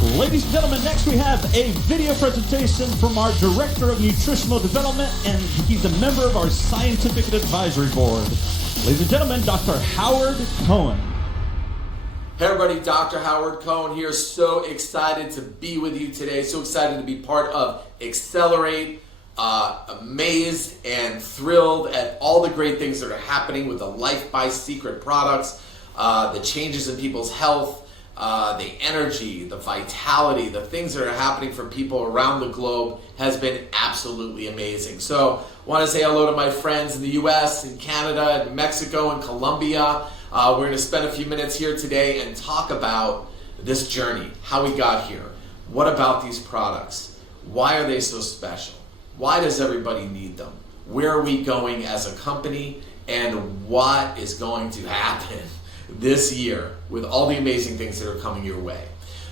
Ladies and gentlemen, next we have a video presentation from our Director of Nutritional Development, and he's a member of our Scientific Advisory Board. Ladies and gentlemen, Dr. Howard Cohn. Hey everybody, Dr. Howard Cohn here. So excited to be with you today. So excited to be part of Accelerate. Amazed and thrilled at all the great things that are happening with the Life by Secret products, the changes in people's health, the energy, the vitality, the things that are happening for people around the globe has been absolutely amazing. So I want to say hello to my friends in the US, in Canada, in Mexico, and Colombia. We're going to spend a few minutes here today and talk about this journey, how we got here. What about these products? Why are they so special? Why does everybody need them? Where are we going as a company? And what is going to happen this year with all the amazing things that are coming your way?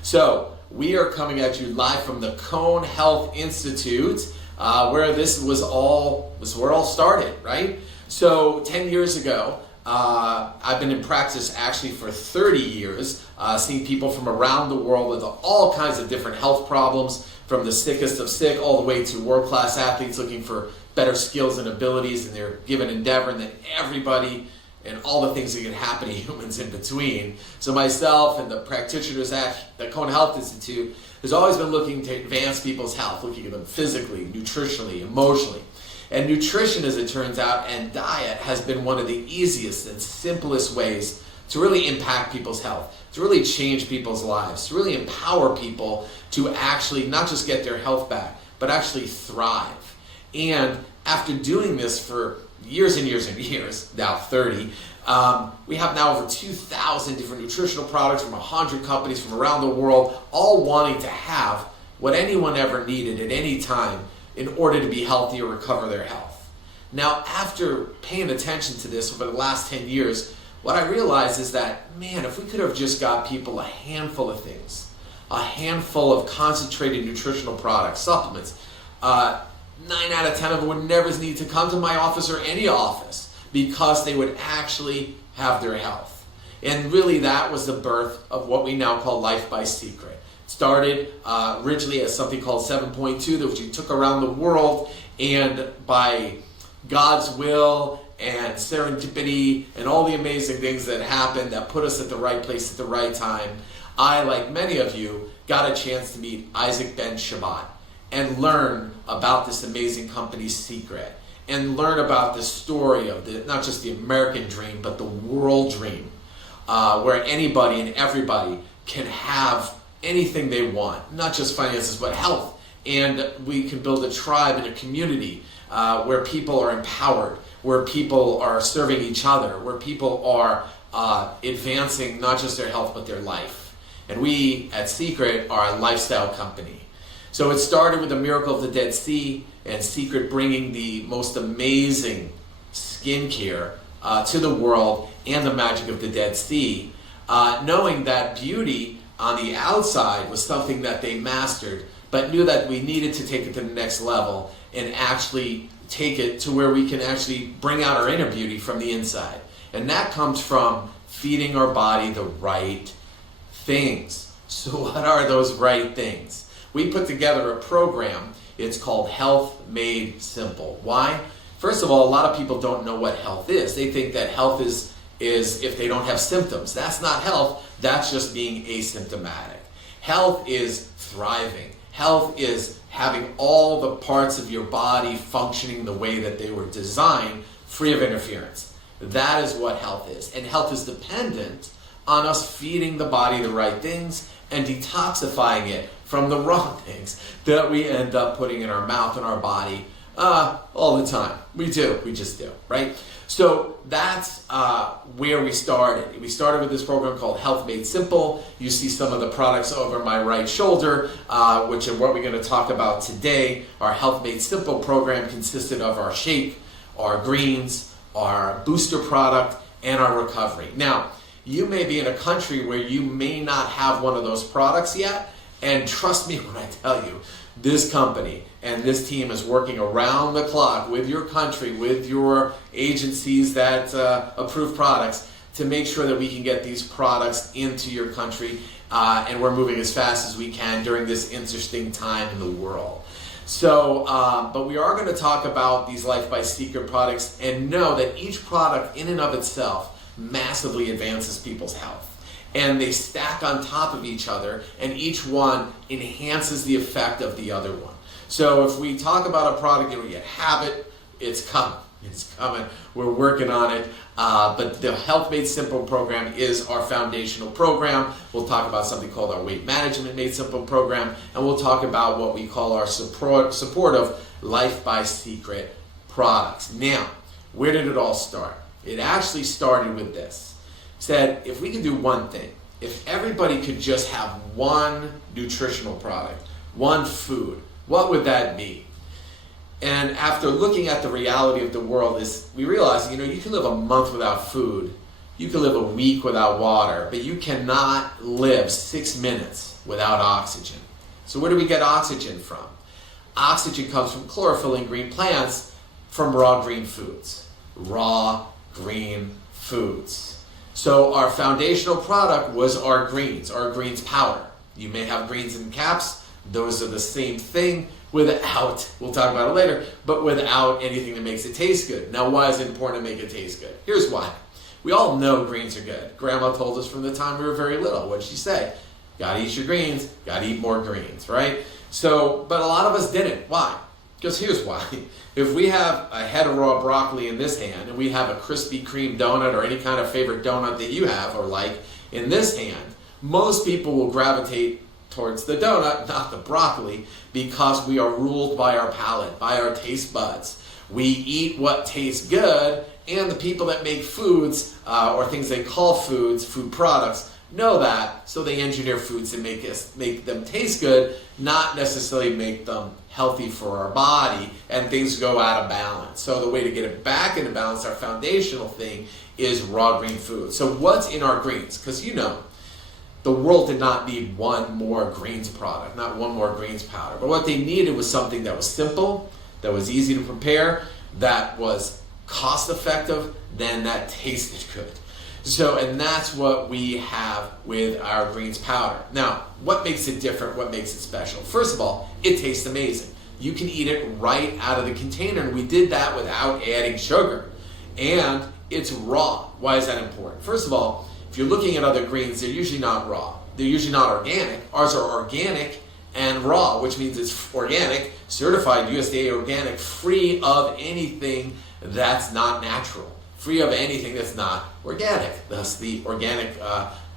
So we are coming at you live from the Cohn Health Institute, where this was where it all started, right? So 10 years ago, I've been in practice actually for 30 years, seeing people from around the world with all kinds of different health problems, from the sickest of sick all the way to world-class athletes looking for better skills and abilities in their given endeavor, and then everybody and all the things that can happen to humans in between. So myself and the practitioners at the Cohn Health Institute has always been looking to advance people's health, looking at them physically, nutritionally, emotionally. And nutrition, as it turns out, and diet has been one of the easiest and simplest ways to really impact people's health, to really change people's lives, to really empower people to actually not just get their health back, but actually thrive. And after doing this for years and years and years, now 30, we have now over 2,000 different nutritional products from 100 companies from around the world, all wanting to have what anyone ever needed at any time in order to be healthy or recover their health. Now, after paying attention to this over the last 10 years, what I realized is that, man, if we could have just got people a handful of things, a handful of concentrated nutritional products, supplements, 9 out of 10 of them would never need to come to my office or any office because they would actually have their health. And really that was the birth of what we now call Life by Secret. It started originally as something called 7.2 that which we took around the world, and by God's will and serendipity and all the amazing things that happened that put us at the right place at the right time, I, like many of you, got a chance to meet Isaac Ben Shabbat and learn about this amazing company's secret, and learn about the story of not just the American dream, but the world dream, where anybody and everybody can have anything they want, not just finances, but health. And we can build a tribe and a community where people are empowered, where people are serving each other, where people are advancing not just their health, but their life. And we at Secret are a lifestyle company. So it started with the miracle of the Dead Sea, and Secret bringing the most amazing skincare to the world and the magic of the Dead Sea, knowing that beauty on the outside was something that they mastered, but knew that we needed to take it to the next level and actually take it to where we can actually bring out our inner beauty from the inside. And that comes from feeding our body the right things. So what are those right things? We put together a program. It's called Health Made Simple. Why? First of all, a lot of people don't know what health is. They think that health is if they don't have symptoms. That's not health. That's just being asymptomatic. Health is thriving. Health is having all the parts of your body functioning the way that they were designed, free of interference. That is what health is. And health is dependent on us feeding the body the right things and detoxifying it from the wrong things that we end up putting in our mouth and our body all the time. We just do, right? So that's where we started. We started with this program called Health Made Simple. You see some of the products over my right shoulder, which are what we're going to talk about today. Our Health Made Simple program consisted of our shake, our greens, our booster product, and our recovery. Now, you may be in a country where you may not have one of those products yet, and trust me when I tell you, this company and this team is working around the clock with your country, with your agencies that approve products, to make sure that we can get these products into your country and we're moving as fast as we can during this interesting time in the world. So, but we are going to talk about these Life by Secret products, and know that each product in and of itself massively advances people's health. And they stack on top of each other, and each one enhances the effect of the other one. So if we talk about a product and we have it, it's coming. It's coming. We're working on it. But the Health Made Simple program is our foundational program. We'll talk about something called our Weight Management Made Simple program, and we'll talk about what we call our supportive Life by Secret products. Now, where did it all start? It actually started with this. Said, if we could do one thing, if everybody could just have one nutritional product, one food, what would that be? And after looking at the reality of the world, we realized, you can live a month without food, you can live a week without water, but you cannot live 6 minutes without oxygen. So where do we get oxygen from? Oxygen comes from chlorophyll in green plants, from raw green foods. Raw green foods. So our foundational product was our greens powder. You may have greens in caps. Those are the same thing without, we'll talk about it later, but without anything that makes it taste good. Now, why is it important to make it taste good? Here's why. We all know greens are good. Grandma told us from the time we were very little. What did she say? Gotta eat your greens, gotta eat more greens, right? So, but a lot of us didn't. Why? Because here's why. If we have a head of raw broccoli in this hand, and we have a Krispy Kreme donut or any kind of favorite donut that you have or like in this hand, most people will gravitate towards the donut, not the broccoli, because we are ruled by our palate, by our taste buds. We eat what tastes good, and the people that make foods, or things they call foods, food products, know that, so they engineer foods that make them taste good, not necessarily make them healthy for our body, and things go out of balance. So the way to get it back into balance, our foundational thing, is raw green food. So what's in our greens? Because the world did not need one more greens product, not one more greens powder. But what they needed was something that was simple, that was easy to prepare, that was cost effective, then that tasted good. So, and that's what we have with our greens powder. Now, what makes it different? What makes it special? First of all, it tastes amazing. You can eat it right out of the container, and we did that without adding sugar. And it's raw. Why is that important? First of all, if you're looking at other greens, they're usually not raw. They're usually not organic. Ours are organic and raw, which means it's organic, certified USDA organic, free of anything that's not natural. Free of anything that's not organic. Thus the organic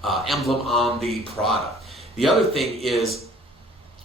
emblem on the product. The other thing is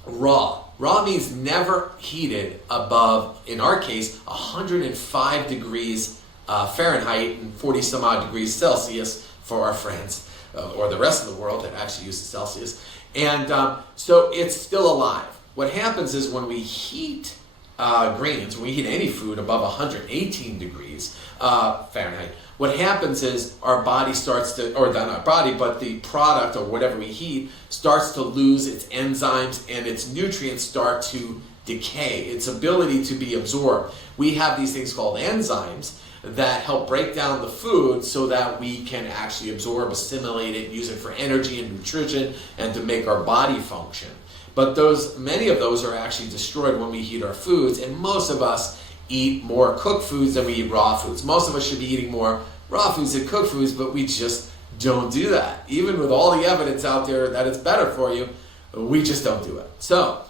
raw. Raw means never heated above, in our case, 105 degrees Fahrenheit and 40 some odd degrees Celsius for our friends, or the rest of the world that actually uses Celsius. And so it's still alive. What happens is when we heat greens, when we heat any food above 118 degrees Fahrenheit, what happens is our body starts to, or not our body, but the product or whatever we heat starts to lose its enzymes, and its nutrients start to decay, its ability to be absorbed. We have these things called enzymes that help break down the food so that we can actually absorb, assimilate it, use it for energy and nutrition, and to make our body function. But many of those are actually destroyed when we heat our foods, and most of us eat more cooked foods than we eat raw foods. Most of us should be eating more raw foods than cooked foods, but we just don't do that. Even with all the evidence out there that it's better for you, we just don't do it. So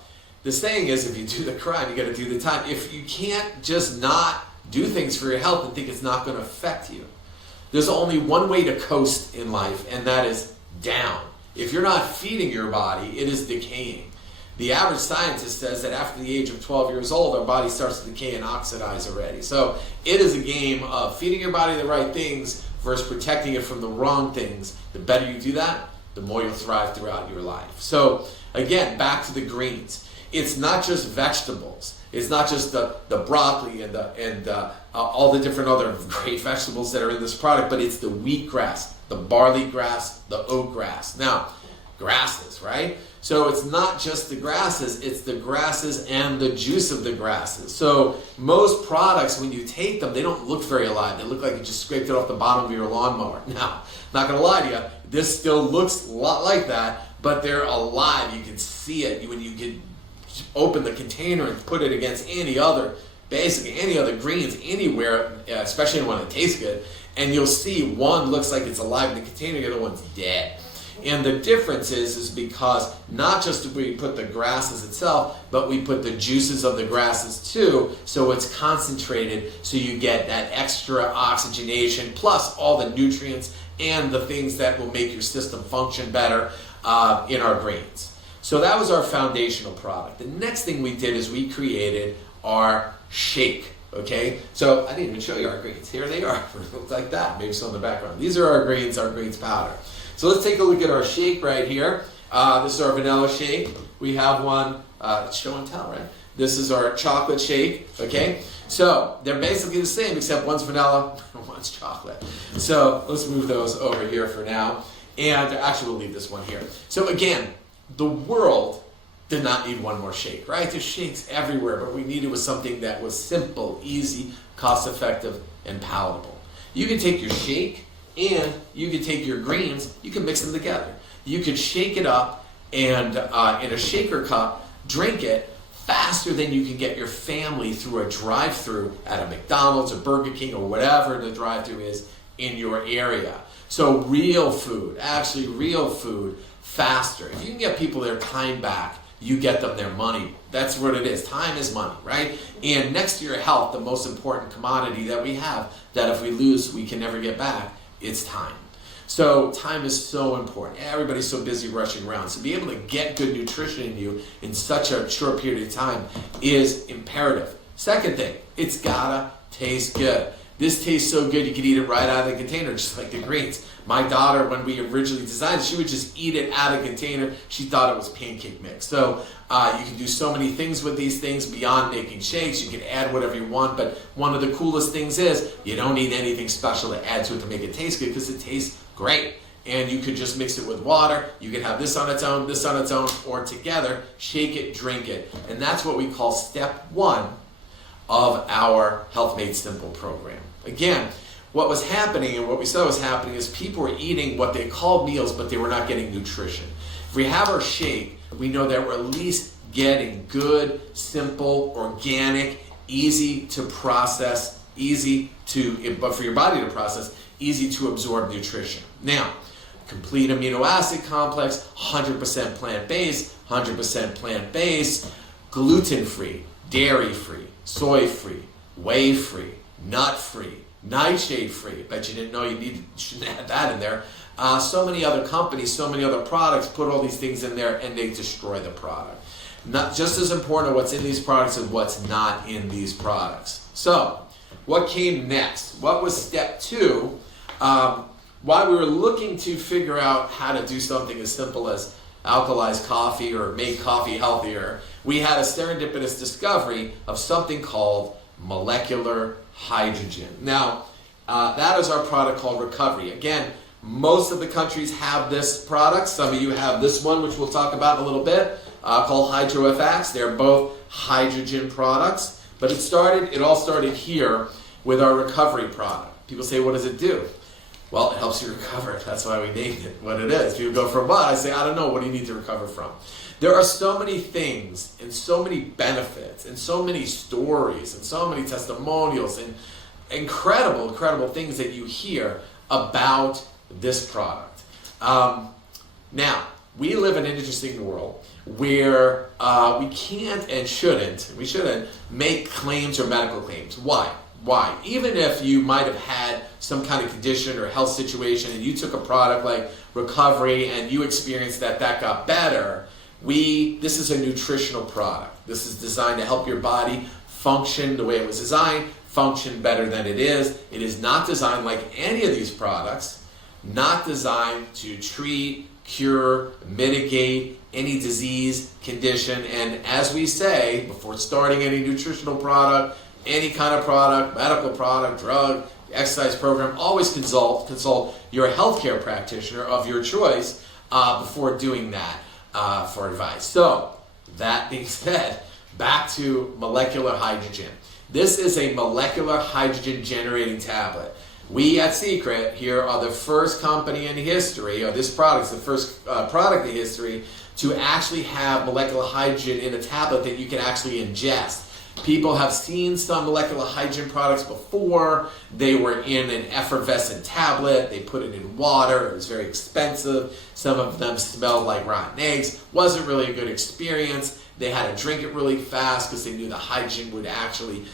the saying is, if you do the crime, you got to do the time. If you can't just not do things for your health and think it's not going to affect you, there's only one way to coast in life, and that is down. If you're not feeding your body, it is decaying. The average scientist says that after the age of 12 years old, our body starts to decay and oxidize already. So it is a game of feeding your body the right things versus protecting it from the wrong things. The better you do that, the more you'll thrive throughout your life. So again, back to the greens. It's not just vegetables. It's not just the broccoli and all the different other great vegetables that are in this product, but it's the wheatgrass, the barley grass, the oat grass. Now, grasses, right? So it's not just the grasses, it's the grasses and the juice of the grasses. So most products, when you take them, they don't look very alive. They look like you just scraped it off the bottom of your lawnmower. Now, not gonna lie to you, this still looks a lot like that, but they're alive. You can see it when you can open the container and put it against basically any other greens anywhere, especially one that tastes good, and you'll see one looks like it's alive in the container, the other one's dead. And the difference is because not just do we put the grasses itself, but we put the juices of the grasses too, so it's concentrated, so you get that extra oxygenation plus all the nutrients and the things that will make your system function better in our greens. So that was our foundational product. The next thing we did is we created our shake. Okay, so I didn't even show you our greens. Here they are, like that. Maybe some in the background. These are our greens powder. So let's take a look at our shake right here. This is our vanilla shake. We have one, show and tell, right? This is our chocolate shake, okay? So they're basically the same, except one's vanilla, one's chocolate. So let's move those over here for now. And actually, we'll leave this one here. So again, the world did not need one more shake, right? There's shakes everywhere, but we needed was something that was simple, easy, cost-effective, and palatable. You can take your shake and you can take your greens, you can mix them together. You can shake it up and in a shaker cup, drink it faster than you can get your family through a drive-through at a McDonald's or Burger King or whatever the drive-through is in your area. So real food, actually real food, faster. If you can get people their time back, you get them their money. That's what it is. Time is money, right? And next to your health, the most important commodity that we have, that if we lose, we can never get back, it's time. So time is so important. Everybody's so busy rushing around. So be able to get good nutrition in you in such a short period of time is imperative. Second thing, it's gotta taste good. This tastes so good you can eat it right out of the container, just like the greens. My daughter, when we originally designed it, she would just eat it out of the container. She thought it was pancake mix. So you can do so many things with these things beyond making shakes. You can add whatever you want, but one of the coolest things is you don't need anything special to add to it to make it taste good, because it tastes great. And you could just mix it with water. You can have this on its own, or together, shake it, drink it. And that's what we call step one of our Health Made Simple program. Again, what was happening and what we saw was happening is people were eating what they called meals, but they were not getting nutrition. If we have our shake, we know that we're at least getting good, simple, organic, easy to process, but for your body to process, easy to absorb nutrition. Now, complete amino acid complex, 100% plant-based, gluten-free, dairy-free, soy-free, whey-free, nut-free, nightshade-free. Bet you didn't know you shouldn't add that in there. So many other companies, so many other products put all these things in there and they destroy the product. Not just as important what's in these products as what's not in these products. So, what came next? What was step two? While we were looking to figure out how to do something as simple as alkalize coffee or make coffee healthier, we had a serendipitous discovery of something called molecular hydrogen. Now, that is our product called Recovery. Again, most of the countries have this product. Some of you have this one, which we'll talk about in a little bit, called HydroFX. They're both hydrogen products. But it all started here with our Recovery product. People say, what does it do? Well, it helps you recover. That's why we named it what it is. People go, from what? I say, I don't know. What do you need to recover from? There are so many things and so many benefits and so many stories and so many testimonials and incredible things that you hear about this product. Now, we live in an interesting world where we can't and shouldn't make claims or medical claims. Why? Even if you might have had some kind of condition or health situation and you took a product like Recovery and you experienced that got better, this is a nutritional product. This is designed to help your body function the way it was designed, function better than it is. It is not designed like any of these products, not designed to treat, cure, mitigate any disease, condition, and as we say, before starting any nutritional product, any kind of product, medical product, drug, exercise program, always consult your healthcare practitioner of your choice before doing that for advice. So, that being said, back to molecular hydrogen. This is a molecular hydrogen generating tablet. We at Secret here are the first company in history, or this product's the first product in history to actually have molecular hydrogen in a tablet that you can actually ingest. People have seen some molecular hydrogen products before. They were in an effervescent tablet. They put it in water. It was very expensive. Some of them smelled like rotten eggs. Wasn't really a good experience. They had to drink it really fast because they knew the hydrogen would actually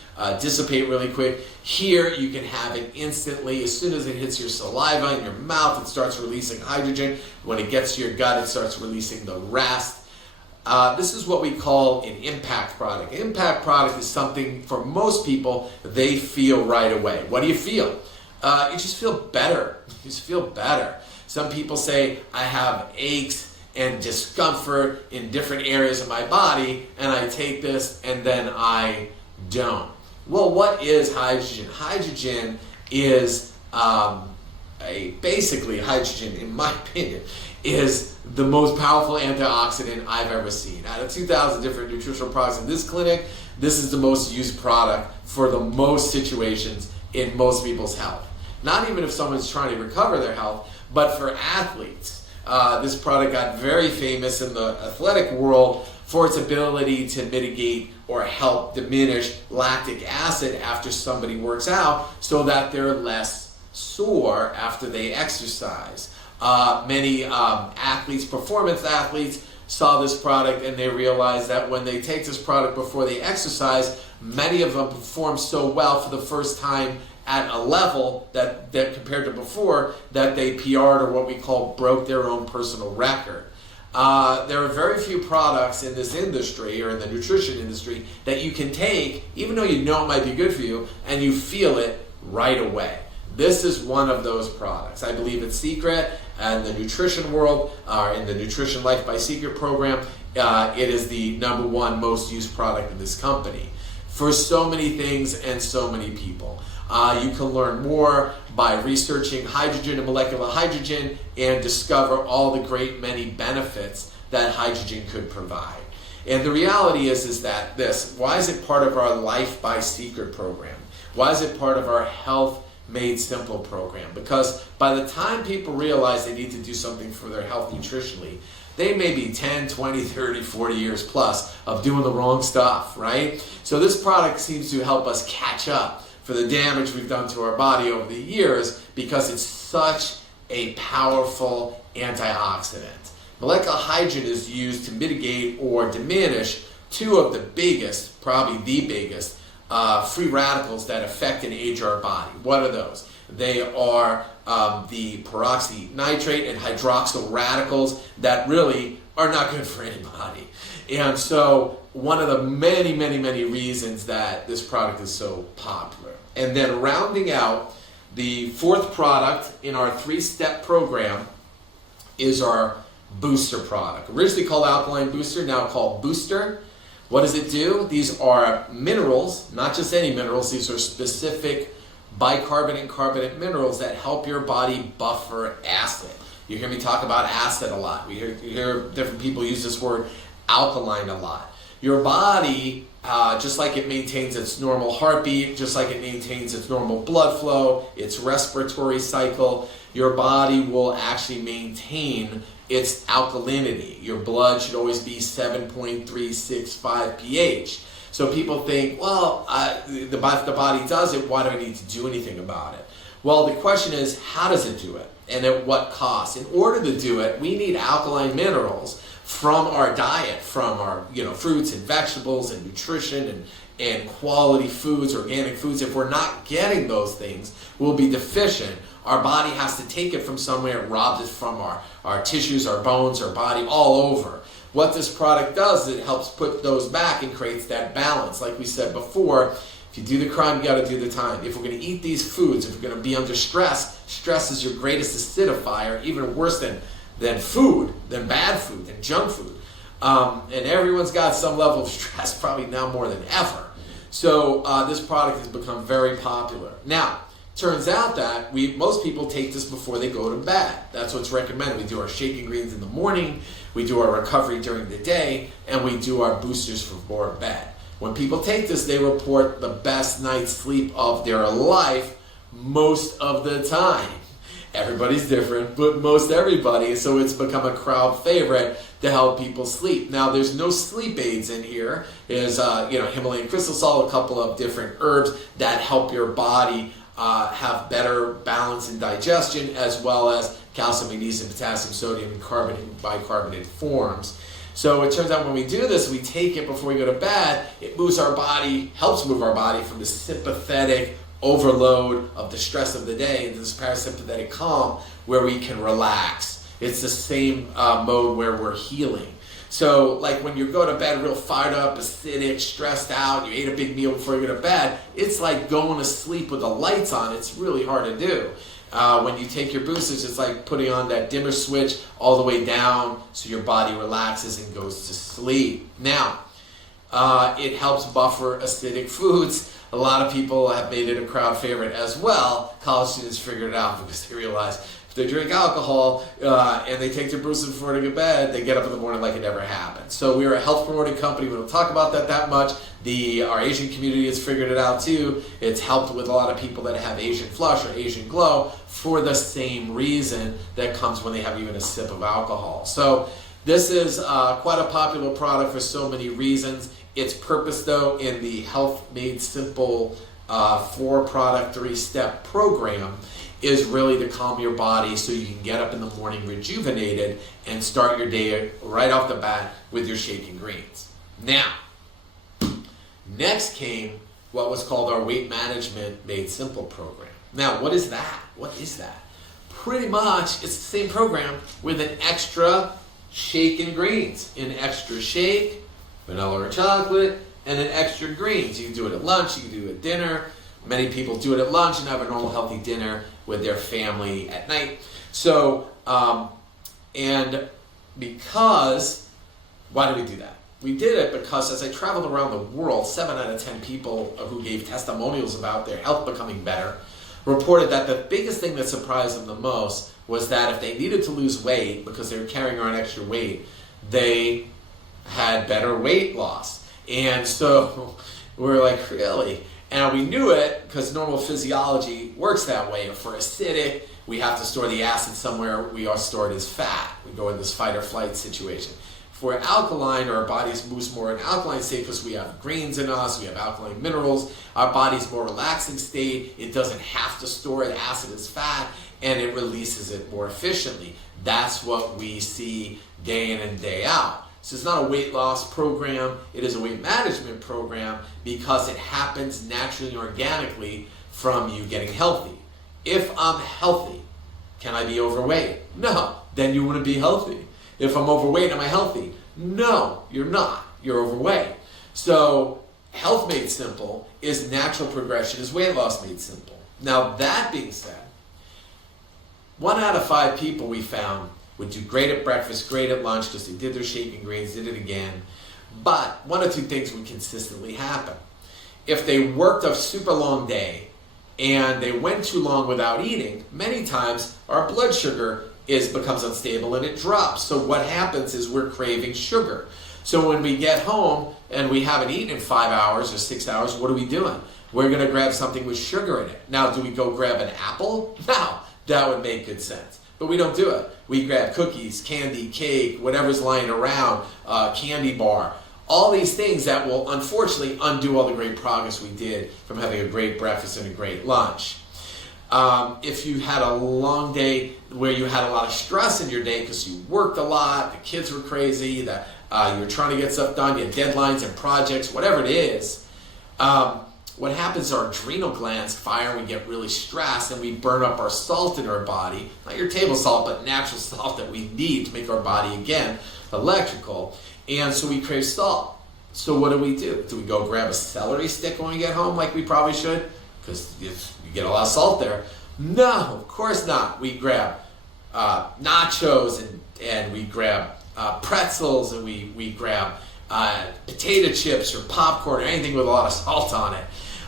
dissipate really quick. Here, you can have it instantly. As soon as it hits your saliva in your mouth, it starts releasing hydrogen. When it gets to your gut, it starts releasing the rest. This is what we call an impact product. An impact product is something, for most people, they feel right away. What do you feel? You just feel better. You just feel better. Some people say, I have aches and discomfort in different areas of my body, and I take this and then I don't. Well, what is hydrogen? Hydrogen is basically hydrogen, in my opinion, is the most powerful antioxidant I've ever seen. Out of 2,000 different nutritional products in this clinic, this is the most used product for the most situations in most people's health. Not even if someone's trying to recover their health, but for athletes. This product got very famous in the athletic world for its ability to mitigate or help diminish lactic acid after somebody works out so that they're less sore after they exercise. Many athletes, performance athletes, saw this product and they realized that when they take this product before they exercise, many of them perform so well for the first time at a level that compared to before that they PR'd, or what we call broke their own personal record. There are very few products in this industry or in the nutrition industry that you can take, even though you know it might be good for you, and you feel it right away. This is one of those products. I believe it's Secret and the nutrition world, in the Nutrition Life by Secret program, it is the #1 most used product in this company for so many things and so many people. You can learn more by researching hydrogen and molecular hydrogen and discover all the great many benefits that hydrogen could provide. And the reality is that why is it part of our Life by Secret program? Why is it part of our Health Made Simple program? Because by the time people realize they need to do something for their health nutritionally, they may be 10, 20, 30, 40 years plus of doing the wrong stuff, right? So this product seems to help us catch up for the damage we've done to our body over the years because it's such a powerful antioxidant. Molecular hydrogen is used to mitigate or diminish two of the biggest, probably the biggest, free radicals that affect and age our body. What are those? They are the peroxynitrate and hydroxyl radicals that really are not good for anybody. And so one of the many, many, many reasons that this product is so popular. And then rounding out the fourth product in our 3-step program is our booster product. Originally called Alkaline Booster, now called Booster. What does it do? These are minerals, not just any minerals, these are specific bicarbonate and carbonate minerals that help your body buffer acid. You hear me talk about acid a lot. You hear different people use this word alkaline a lot. Your body, just like it maintains its normal heartbeat, just like it maintains its normal blood flow, its respiratory cycle, your body will actually maintain its alkalinity. Your blood should always be 7.365 pH. So people think, well, the body does it, why do I need to do anything about it? Well, the question is, how does it do it? And at what cost? In order to do it, we need alkaline minerals from our diet, from our fruits and vegetables and nutrition and quality foods, organic foods. If we're not getting those things, we'll be deficient. Our body has to take it from somewhere. It robs it from our tissues, our bones, our body, all over. What this product does is it helps put those back and creates that balance. Like we said before, if you do the crime, you got to do the time. If we're going to eat these foods, if we're going to be under stress, stress is your greatest acidifier, even worse than food, than bad food, than junk food. And everyone's got some level of stress, probably now more than ever. So this product has become very popular. Now, turns out that most people take this before they go to bed. That's what's recommended. We do our shaking greens in the morning, we do our recovery during the day, and we do our boosters before bed. When people take this, they report the best night's sleep of their life most of the time. Everybody's different, but most everybody, so it's become a crowd favorite to help people sleep. Now, there's no sleep aids in here. There's Himalayan crystal salt, a couple of different herbs that help your body have better balance in digestion, as well as calcium, magnesium, potassium, sodium, and carbonate, bicarbonate forms. So it turns out when we do this, we take it before we go to bed, it moves our body, helps move our body from the sympathetic overload of the stress of the day into this parasympathetic calm where we can relax. It's the same mode where we're healing. So like when you go to bed real fired up, acidic, stressed out, you ate a big meal before you go to bed, it's like going to sleep with the lights on. It's really hard to do. When you take your boosters, it's like putting on that dimmer switch all the way down so your body relaxes and goes to sleep. Now, it helps buffer acidic foods. A lot of people have made it a crowd favorite as well. College students figured it out because they realize if they drink alcohol and they take their boosters before they go to bed, they get up in the morning like it never happened. So we are a health promoting company. We don't talk about that much. Our Asian community has figured it out too. It's helped with a lot of people that have Asian flush or Asian glow for the same reason that comes when they have even a sip of alcohol. So this is quite a popular product for so many reasons. Its purpose, though, in the Health Made Simple 4-product, 3-step program is really to calm your body so you can get up in the morning rejuvenated and start your day right off the bat with your shaking greens. Now, next came what was called our Weight Management Made Simple program. Now, what is that? What is that? Pretty much, it's the same program with an extra shaken greens, an extra shake, vanilla or chocolate, and an extra greens. You can do it at lunch, you can do it at dinner. Many people do it at lunch and have a normal healthy dinner with their family at night. So, and because, why do we do that? We did it because as I traveled around the world, 7 out of 10 people who gave testimonials about their health becoming better reported that the biggest thing that surprised them the most was that if they needed to lose weight because they were carrying around extra weight, they had better weight loss. And so we're like, really? And we knew it because normal physiology works that way. If we're acidic, we have to store the acid somewhere. We are stored as fat. We go in this fight or flight situation. If we're alkaline, or our bodies moves more in alkaline state because we have greens in us, we have alkaline minerals, our body's more relaxing state. It doesn't have to store the acid as fat, and it releases it more efficiently. That's what we see day in and day out. So it's not a weight loss program, it is a weight management program because it happens naturally and organically from you getting healthy. If I'm healthy, can I be overweight? No, then you wouldn't be healthy. If I'm overweight, am I healthy? No, you're not. You're overweight. So health made simple is natural progression, is weight loss made simple. Now that being said, 1 out of 5 people we found would do great at breakfast, great at lunch because they did their shaking greens, did it again. But 1 or 2 things would consistently happen. If they worked a super long day and they went too long without eating, many times our blood sugar becomes unstable and it drops. So what happens is we're craving sugar. So when we get home and we haven't eaten in 5 hours or 6 hours, what are we doing? We're going to grab something with sugar in it. Now, do we go grab an apple? No, that would make good sense. But we don't do it. We grab cookies, candy, cake, whatever's lying around, candy bar. All these things that will unfortunately undo all the great progress we did from having a great breakfast and a great lunch. If you had a long day where you had a lot of stress in your day because you worked a lot, the kids were crazy, that you were trying to get stuff done, you had deadlines and projects, whatever it is, what happens is our adrenal glands fire and we get really stressed and we burn up our salt in our body, not your table salt, but natural salt that we need to make our body, again, electrical. And so we crave salt. So what do? Do we go grab a celery stick when we get home like we probably should? Because you get a lot of salt there. No, of course not. We grab nachos and we grab pretzels and we grab potato chips or popcorn or anything with a lot of salt on it.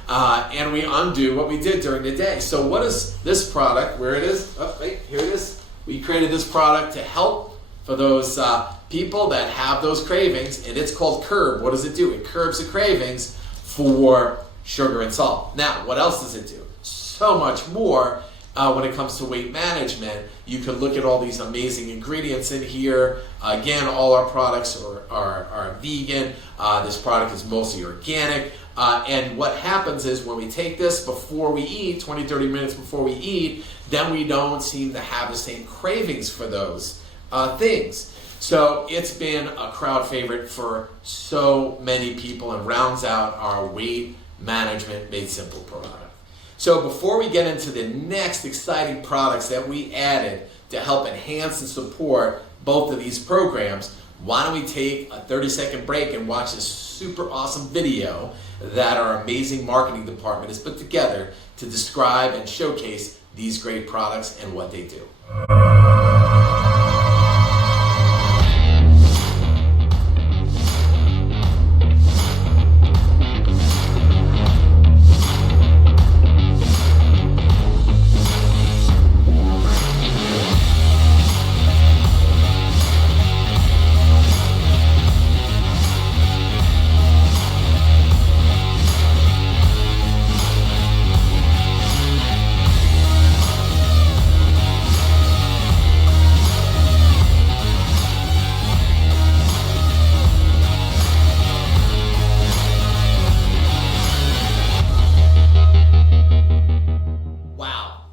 And we undo what we did during the day. So what is this product? Where it is? Oh, wait, here it is. We created this product to help for those people that have those cravings, and it's called Curb. What does it do? It curbs the cravings for sugar and salt. Now, what else does it do? so much more when it comes to weight management. You can look at all these amazing ingredients in here. Again, all our products are vegan. This product is mostly organic. And what happens is when we take this before we eat, 20-30 minutes before we eat, then we don't seem to have the same cravings for those things. So it's been a crowd favorite for so many people and rounds out our weight management made simple product. So before we get into the next exciting products that we added to help enhance and support both of these programs, why don't we take a 30-second break and watch this super awesome video that our amazing marketing department has put together to describe and showcase these great products and what they do.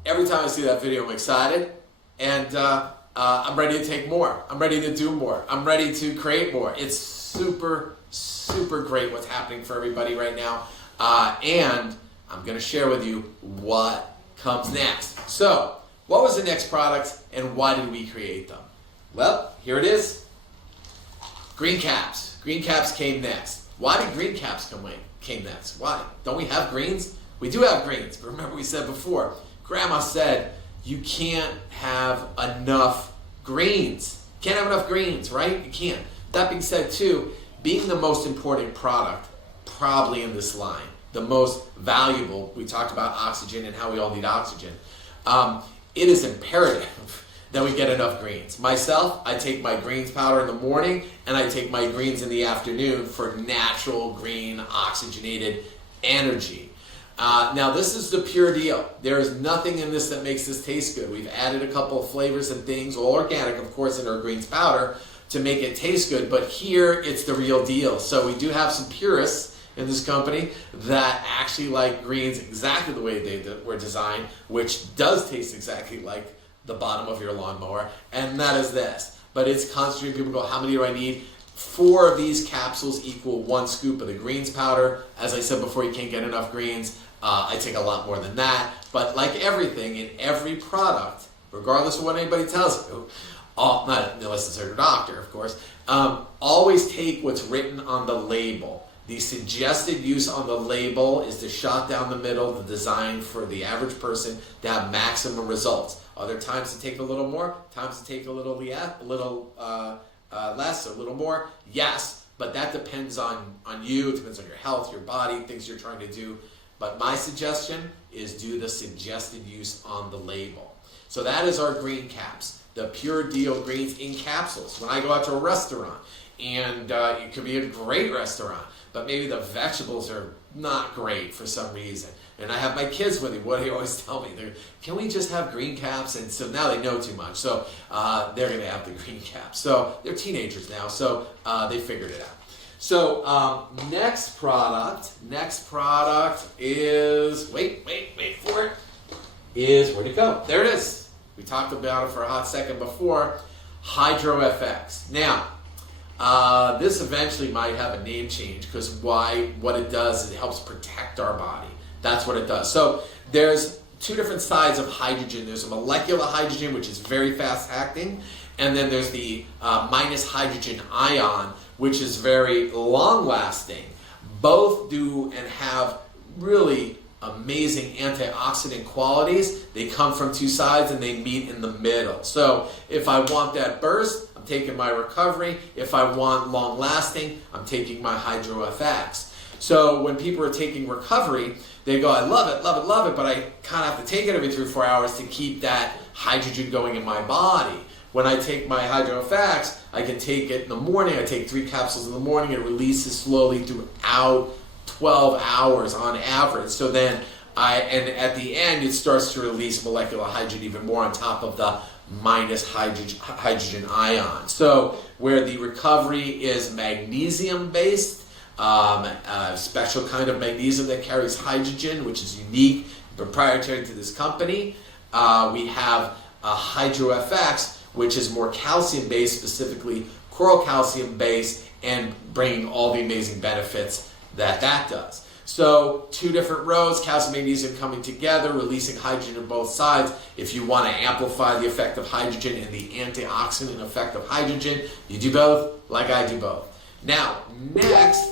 Every time I see that video, I'm excited, and I'm ready to take more. I'm ready to do more. I'm ready to create more. It's super, super great what's happening for everybody right now, and I'm going to share with you what comes next. So, what was the next product, and why did we create them? Well, here it is. Green caps. Green caps came next. Why did green caps came next? Why? Don't we have greens? We do have greens, but remember we said before, Grandma said, you can't have enough greens. Can't have enough greens, right? You can't. That being said, too, being the most important product probably in this line, the most valuable, we talked about oxygen and how we all need oxygen, it is imperative that we get enough greens. Myself, I take my greens powder in the morning and I take my greens in the afternoon for natural green oxygenated energy. Now this is the pure deal. There is nothing in this that makes this taste good. We've added a couple of flavors and things, all organic of course, in our greens powder to make it taste good, but here it's the real deal. So we do have some purists in this company that actually like greens exactly the way they were designed, which does taste exactly like the bottom of your lawnmower, and that is this. But it's concentrated. People go, how many do I need? 4 of these capsules equal 1 scoop of the greens powder. As I said before, you can't get enough greens. I take a lot more than that. But like everything in every product, regardless of what anybody tells you, not unless it's your doctor, of course, always take what's written on the label. The suggested use on the label is the shot down the middle, the design for the average person to have maximum results. Other times to take a little more, times to take a little less, a little more, yes, but that depends on you, it depends on your health, your body, things you're trying to do. But my suggestion is do the suggested use on the label. So that is our green caps, the pure deal greens in capsules. When I go out to a restaurant, and it could be a great restaurant, but maybe the vegetables are not great for some reason. And I have my kids with me. What do they always tell me? Can we just have green caps? And so now they know too much. So they're going to have the green caps. So they're teenagers now. So they figured it out. So next product is, wait for it, is, where'd it go? There it is. We talked about it for a hot second before, HydroFX. Now, this eventually might have a name change because what it does is it helps protect our body. That's what it does. So there's 2 different sides of hydrogen. There's a molecular hydrogen, which is very fast acting, and then there's the minus hydrogen ion, which is very long lasting. Both do and have really amazing antioxidant qualities. They come from 2 sides and they meet in the middle. So if I want that burst, I'm taking my recovery. If I want long lasting, I'm taking my HydroFX. So when people are taking recovery, they go, I love it, but I kind of have to take it every 3 or 4 hours to keep that hydrogen going in my body. When I take my HydroFX, I can take it in the morning. I take 3 capsules in the morning. It releases slowly throughout 12 hours on average. So then And at the end, it starts to release molecular hydrogen even more on top of the minus hydrogen ion. So where the recovery is magnesium-based, a special kind of magnesium that carries hydrogen, which is unique, proprietary to this company. We have HydroFX, which is more calcium-based, specifically coral calcium-based, and bringing all the amazing benefits that does. So 2 different rows, calcium and magnesium coming together, releasing hydrogen on both sides. If you want to amplify the effect of hydrogen and the antioxidant effect of hydrogen, you do both, like I do both. Now, next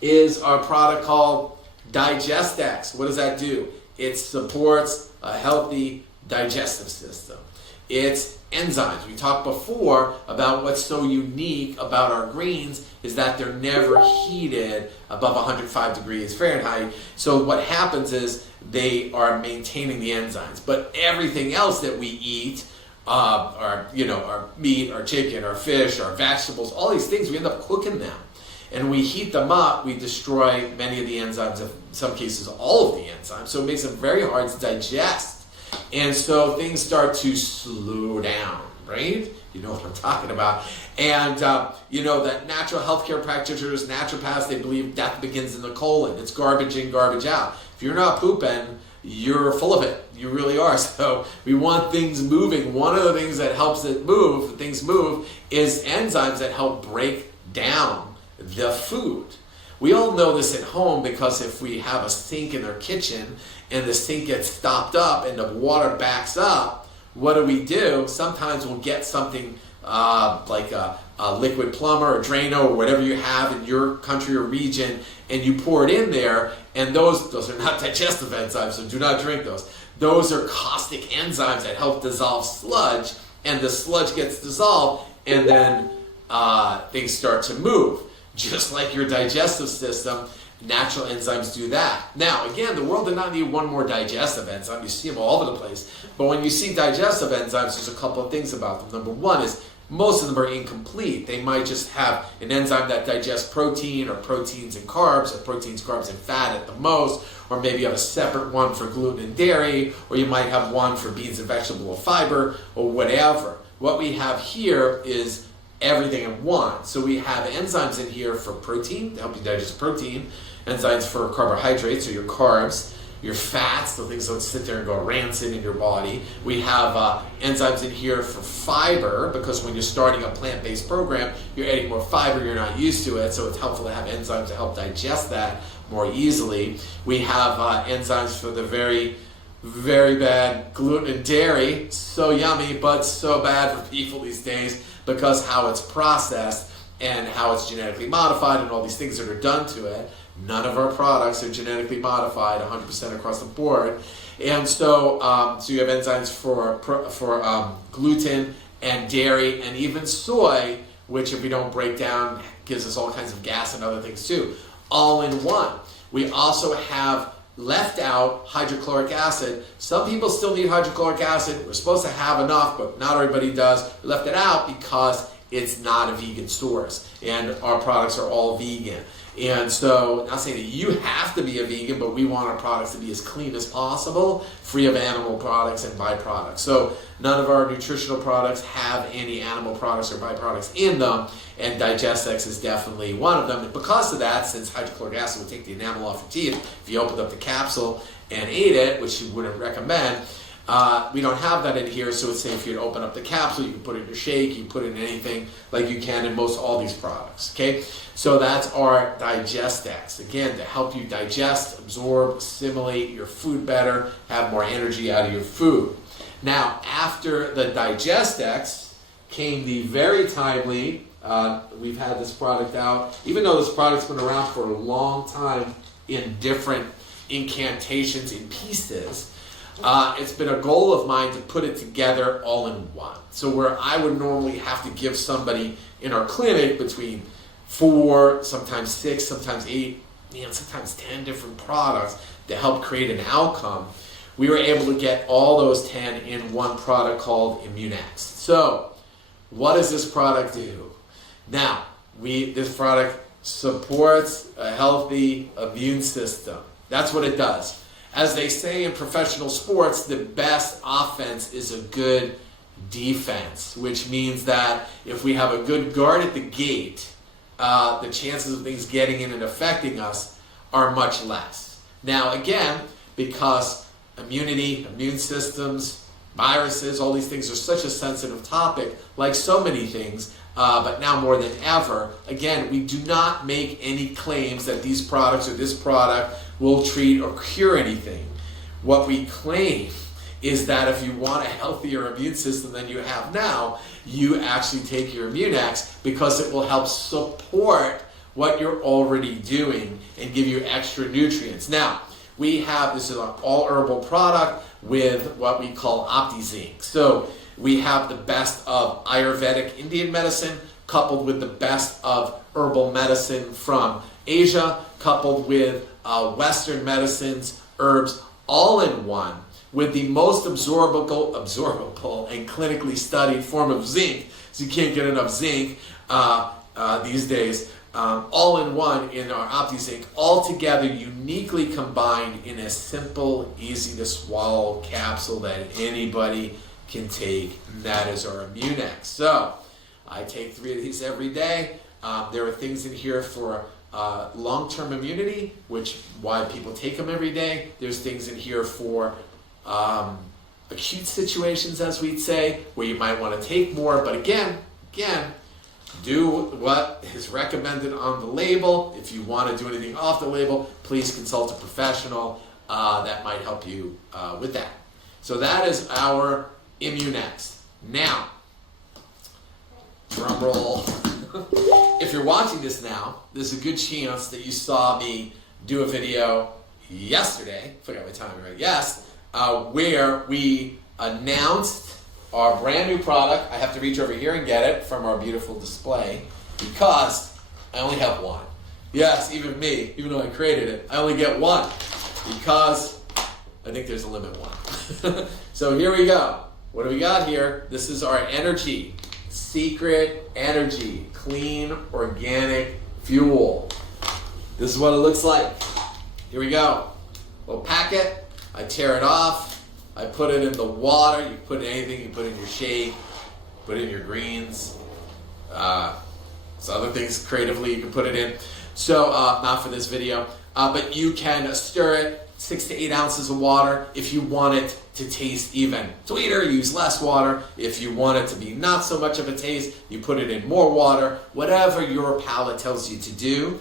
is our product called DigestX. What does that do? It supports a healthy digestive system. It's enzymes. We talked before about what's so unique about our greens is that they're never heated above 105 degrees Fahrenheit. So what happens is they are maintaining the enzymes. But everything else that we eat, our meat, our chicken, our fish, our vegetables, all these things, we end up cooking them. And we heat them up, we destroy many of the enzymes, in some cases all of the enzymes. So it makes them very hard to digest. And so things start to slow down, right? You know what I'm talking about. And, that natural healthcare practitioners, naturopaths, they believe death begins in the colon. It's garbage in, garbage out. If you're not pooping, you're full of it. You really are. So we want things moving. One of the things that helps things move, is enzymes that help break down the food. We all know this at home because if we have a sink in our kitchen and the sink gets stopped up and the water backs up, what do? Sometimes we'll get something like a liquid plumber or Drano or whatever you have in your country or region, and you pour it in there, and those are not digestive enzymes, so do not drink those. Those are caustic enzymes that help dissolve sludge, and the sludge gets dissolved, and then things start to move. Just like your digestive system, natural enzymes do that. Now, again, the world did not need one more digestive enzyme. You see them all over the place. But when you see digestive enzymes, there's a couple of things about them. Number one is most of them are incomplete. They might just have an enzyme that digests protein or proteins and carbs, or proteins, carbs, and fat at the most, or maybe you have a separate one for gluten and dairy, or you might have one for beans and vegetable fiber, or whatever. What we have here is everything in one. So we have enzymes in here for protein, to help you digest protein, enzymes for carbohydrates, or your carbs, your fats, the things that don't sit there and go rancid in your body. We have enzymes in here for fiber, because when you're starting a plant-based program, you're adding more fiber, you're not used to it, so it's helpful to have enzymes to help digest that more easily. We have enzymes for the very, very bad gluten and dairy, so yummy, but so bad for people these days, because how it's processed and how it's genetically modified and all these things that are done to it. None of our products are genetically modified 100% across the board. And so you have enzymes for gluten and dairy and even soy, which if we don't break down gives us all kinds of gas and other things too, all in one. We also have left out hydrochloric acid. Some people still need hydrochloric acid. We're supposed to have enough, but not everybody does. We left it out because it's not a vegan source, and our products are all vegan. And so, not saying that you have to be a vegan, but we want our products to be as clean as possible, free of animal products and byproducts. So none of our nutritional products have any animal products or byproducts in them, and DigestX is definitely one of them. And because of that, since hydrochloric acid would take the enamel off your teeth if you opened up the capsule and ate it, which you wouldn't recommend, we don't have that in here. So it's safe for you to open up the capsule, you can put it in your shake, you can put it in anything like you can in most all these products, okay? So that's our DigestX, again, to help you digest, absorb, assimilate your food better, have more energy out of your food. Now, after the DigestX came the very timely, we've had this product out, even though this product's been around for a long time in different incantations in pieces, it's been a goal of mine to put it together all in one. So where I would normally have to give somebody in our clinic between 4, sometimes 6, sometimes 8, sometimes 10 different products to help create an outcome, we were able to get all those 10 in one product called ImmuneX. So what does this product do? Now, this product supports a healthy immune system. That's what it does. As they say in professional sports, the best offense is a good defense, which means that if we have a good guard at the gate, the chances of things getting in and affecting us are much less. Now, again, because immunity, immune systems, viruses, all these things are such a sensitive topic, like so many things, but now more than ever, again, we do not make any claims that these products or this product will treat or cure anything. What we claim is that if you want a healthier immune system than you have now, you actually take your Immunex because it will help support what you're already doing and give you extra nutrients. Now, this is an all herbal product with what we call OptiZinc. So we have the best of Ayurvedic Indian medicine coupled with the best of herbal medicine from Asia, coupled with Western medicines, herbs, all in one, with the most absorbable and clinically studied form of zinc, so you can't get enough zinc these days, all in one in our OptiZinc, all together uniquely combined in a simple, easy to swallow capsule that anybody can take, and that is our Immunex. So I take 3 of these every day. There are things in here for long-term immunity, why people take them every day. There's things in here for acute situations, as we'd say, where you might want to take more. But again, do what is recommended on the label. If you want to do anything off the label, please consult a professional that might help you with that. So that is our Immunex. Now, drum roll. If you're watching this now, there's a good chance that you saw me do a video yesterday, forgot my time, right? Yes, where we announced our brand new product. I have to reach over here and get it from our beautiful display because I only have one. Yes, even me, even though I created it, I only get one because I think there's a limit one. So here we go. What do we got here? This is our energy, secret energy, clean, organic fuel. This is what it looks like. Here we go. Little packet. I tear it off. I put it in the water. You put anything. You put in your shake. Put it in your greens. So other things creatively you can put it in. So not for this video, but you can stir it. 6 to 8 ounces of water. If you want it to taste even sweeter, use less water. If you want it to be not so much of a taste, you put it in more water. Whatever your palate tells you to do.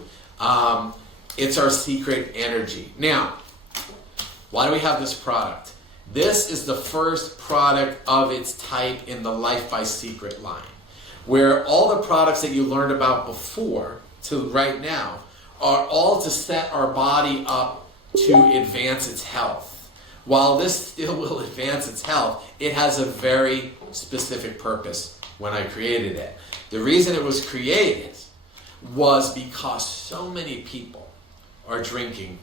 It's our secret energy. Now, why do we have this product? This is the first product of its type in the Life by Secret line, where all the products that you learned about before to right now are all to set our body up to advance its health. While this still will advance its health, it has a very specific purpose when I created it. The reason it was created was because so many people are drinking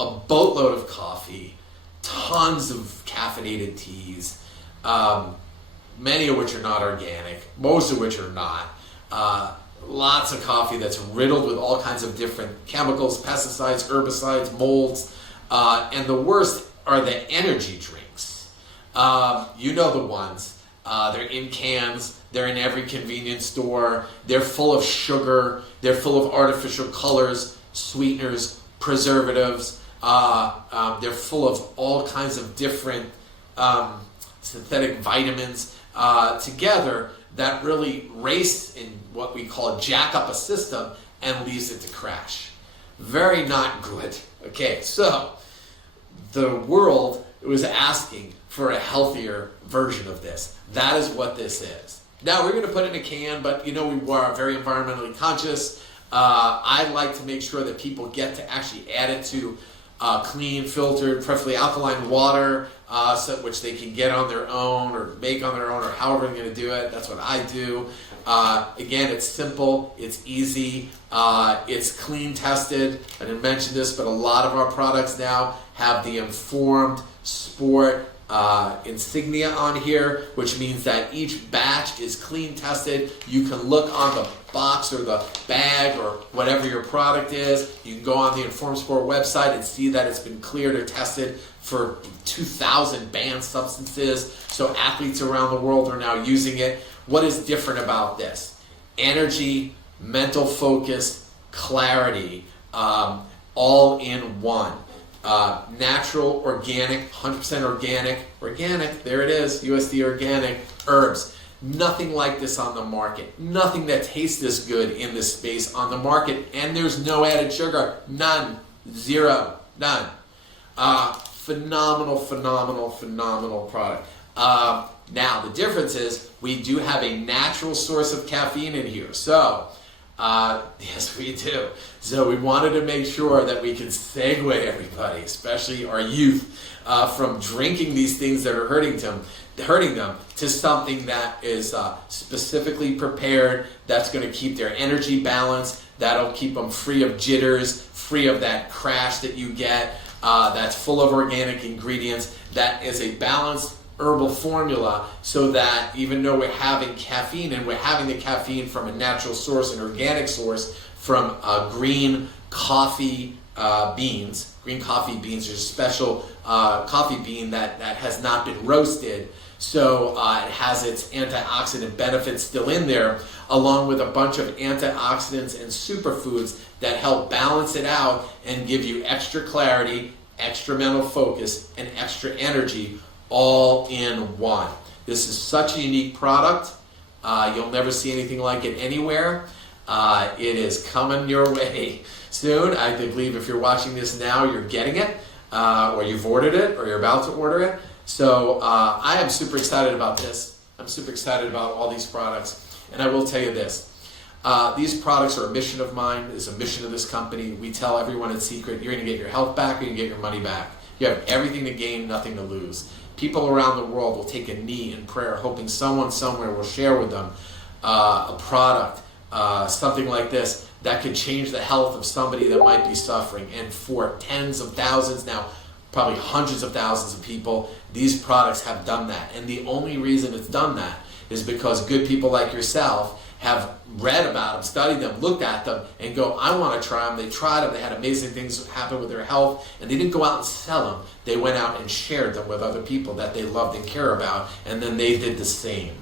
a boatload of coffee, tons of caffeinated teas, many of which are not organic, most of which are not. Lots of coffee that's riddled with all kinds of different chemicals, pesticides, herbicides, molds, and the worst are the energy drinks. You know the ones. They're in cans. They're in every convenience store. They're full of sugar. They're full of artificial colors, sweeteners, preservatives. They're full of all kinds of different synthetic vitamins together that really race in what we call jack up a system and leaves it to crash. Very not good. Okay, so the world was asking for a healthier version of this. That is what this is. Now we're going to put it in a can, but we are very environmentally conscious. I like to make sure that people get to actually add it to clean, filtered, preferably alkaline water, which they can get on their own or make on their own or however they're going to do it. That's what I do. Again, it's simple, it's easy, it's clean tested. I didn't mention this, but a lot of our products now have the Informed Sport insignia on here, which means that each batch is clean tested. You can look on the box or the bag or whatever your product is. You can go on the Informed Sport website and see that it's been cleared or tested for 2,000 banned substances. So athletes around the world are now using it. What is different about this? Energy, mental focus, clarity, all in one. Natural, organic, 100% organic, there it is, USD organic herbs. Nothing like this on the market. Nothing that tastes this good in this space on the market. And there's no added sugar. None. Zero. None. Phenomenal product. Now, the difference is we do have a natural source of caffeine in here. So, yes, we do. So we wanted to make sure that we can segue everybody, especially our youth, from drinking these things that are hurting them to something that is specifically prepared, that's going to keep their energy balanced, that'll keep them free of jitters, free of that crash that you get, that's full of organic ingredients, that is a balanced herbal formula, so that even though we're having caffeine, and we're having the caffeine from a natural source, an organic source, from green coffee beans. Green coffee beans are a special coffee bean that has not been roasted, so it has its antioxidant benefits still in there, along with a bunch of antioxidants and superfoods that help balance it out and give you extra clarity, extra mental focus, and extra energy, all in one. This is such a unique product. You'll never see anything like it anywhere. It is coming your way soon. I believe if you're watching this now, you're getting it, or you've ordered it, or you're about to order it. So I am super excited about this. I'm super excited about all these products. And I will tell you this. These products are a mission of mine. It's a mission of this company. We tell everyone in secret, you're going to get your health back, you're going to get your money back. You have everything to gain, nothing to lose. People around the world will take a knee in prayer, hoping someone somewhere will share with them a product, something like this, that could change the health of somebody that might be suffering. And for tens of thousands, now probably hundreds of thousands of people, these products have done that. And the only reason it's done that is because good people like yourself have read about them, studied them, looked at them, and go, I want to try them. They tried them. They had amazing things happen with their health, and they didn't go out and sell them. They went out and shared them with other people that they loved and care about, and then they did the same.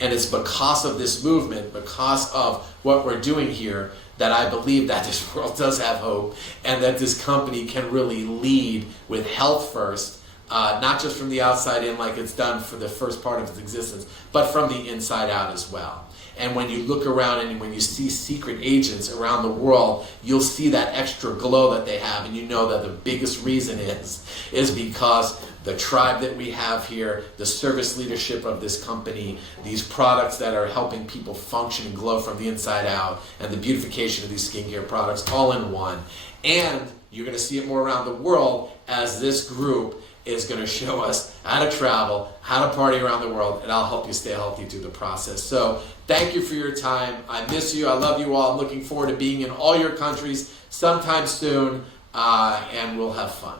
And it's because of this movement, because of what we're doing here, that I believe that this world does have hope, and that this company can really lead with health first, not just from the outside in like it's done for the first part of its existence, but from the inside out as well. And when you look around and when you see secret agents around the world, you'll see that extra glow that they have, and you know that the biggest reason is because the tribe that we have here, the service leadership of this company, these products that are helping people function and glow from the inside out, and the beautification of these skincare products all in one. And you're going to see it more around the world as this group is going to show us how to travel, how to party around the world, and I'll help you stay healthy through the process. So thank you for your time. I miss you. I love you all. I'm looking forward to being in all your countries sometime soon, and we'll have fun.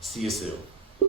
See you soon.